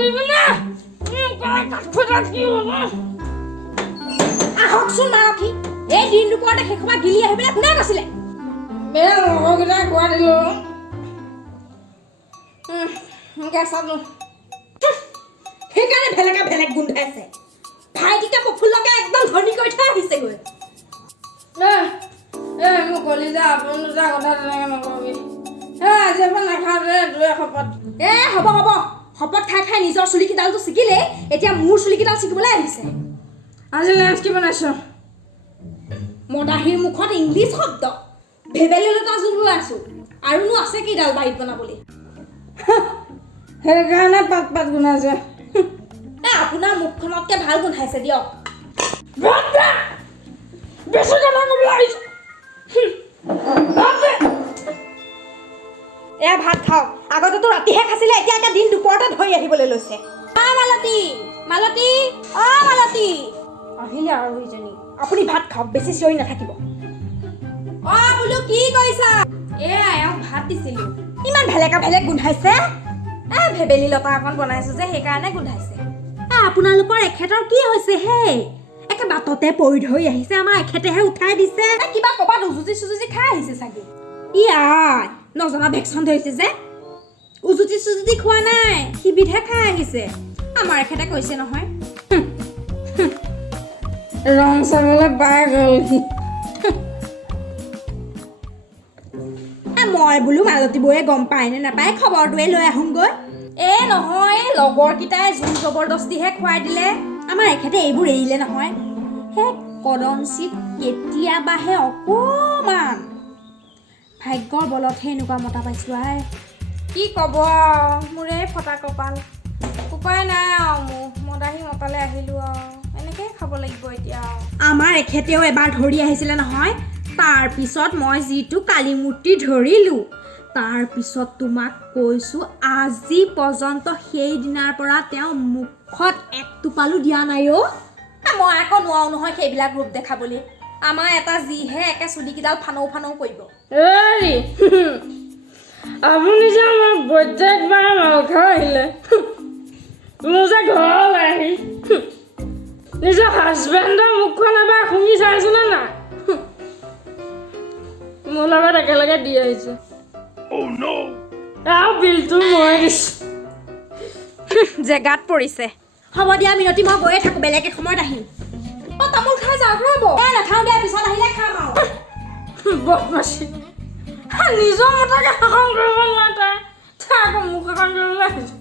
কৰিবি না কাঠফুটা কি হ'ব আহকচোন মাৰকী এই দিন দুপৰতে শেষবা গিলি আহিবলৈ কোনে কৈছিলে বেয়া লগৰকেইটাই কোৱা দিলোঁ চালো সেইকাৰণে ভেলেকা ভেলেক গোন্ধাইছে ভাইটিকে প্ৰফুল্লকে একদম ধনী কৰি থৈ আহিছেগৈ মোক কলি যা আপুনি দুটা কথা তেনেকৈ নকবি আজি পৰা নাখাওঁ যে দুয়ে শপত হ'ব হ'ব শপত খাই খাই নিজৰ চুলিকেইডালটো ছিগিলে এতিয়া মোৰ চুলিকেইডাল ছিগিবলৈ আহিছে আজি লাঞ্চ কি বনাইছ মদাহীৰ মুখত ইংলিছ শব্দ ভেবেলি লতা জোল আছো আৰুনো আছে কেইডাল বাৰীত বনাবলৈ সেইকাৰণে পাত পাত গুণাইছে আপোনাৰ মুখখনতকৈ ভাল গোন্ধাইছে দিয়ক বেছি কথা ক'বলৈ আহিছে এয়া ভাত খাওক আগতেতো ৰাতিহে খাছিলে এতিয়া এতিয়া দিন দুপৰতে ধৰি আহিবলৈ লৈছে মালতী মালতী মালতী আহিলে আৰু ইজনী আপুনি ভাত খাওক বেছি চিঞৰি নাথাকিব বোলো কি কৰিছা এওঁ ভাত দিছিলো ইমান ভেলেকা ভেলেক গোন্ধাইছে ভেবেলি লতা অকণ বনাইছো যে সেইকাৰণে গোন্ধাইছে আপোনালোকৰ এখেতৰ কি হৈছে হে একে বাটতে পৰি ধৰি আহিছে আমাৰ এখেতেহে উঠাই দিছে কিবা ক'ৰবাত উজুতি চুজুতি খাই আহিছে চাগে আই নজনা ভেকচন ধৰিছে যে উজুতি চুজুতি খোৱা নাই সিবিধহে খাই আহিছে আমাৰ এখেতে কৈছে নহয় ৰং চাবলৈ পাই গ'লহি মই বোলো মালতী বৌয়ে গম পায় নে নাপায় খবৰটোৱে লৈ আহোঁগৈ নহয় লগৰকেইটাই জোৰ জবৰদস্তিহে খুৱাই দিলে আমাৰ এখেতে এইবোৰ এৰিলে নহয় কদঞ্চিত কেতিয়াবাহে অকণমান ভাগ্যৰ বলতহে এনেকুৱা মতা পাইছোঁ কি ক'ব মোৰে ফটা কপাল উপায় নাই মোৰ মদাহী মতালৈ আহিলোঁ এনেকৈ খাব লাগিব এতিয়া আমাৰ এখেতেও এবাৰ ধৰি আহিছিলে নহয় তাৰপিছত মই যিটো কালী মূৰ্তি ধৰিলোঁ তাৰপিছত তোমাক কৈছোঁ আজি পৰ্যন্ত সেইদিনাৰ পৰা তেওঁ মুখত এক টোপালো দিয়া নাই মই আকৌ নোৱাৰো নহয় সেইবিলাক ৰূপ দেখাবলৈ আমাৰ এটা যিহে একে চুলিকেইডাল ফানৌ ফানৌ কৰিব আপুনি যে আমাৰ প্ৰত্যেকবাৰ মাংস আহিলে মোৰ যে ঘৰলৈ আহি নিজৰ হাজবেণ্ডৰ মুখখন এবাৰ শুনি চাইছিলে নাই মোৰ লগত একেলগে দি আহিছে বিলটো মই দিছোঁ জেগাত পৰিছে হ'ব দিয়া মিনতি মই গৈয়ে থাকোঁ বেলেগ এসময়ত আহিম তামোল খাই যাওক ৰ'ব নাখাওঁ দিয়া পিছত আহিলে খাম আৰু বদমাছি নিজৰ মতাকে শাসন কৰিব নোৱাৰে তাই আকৌ মোক শাসন কৰিবলৈ আহিছোঁ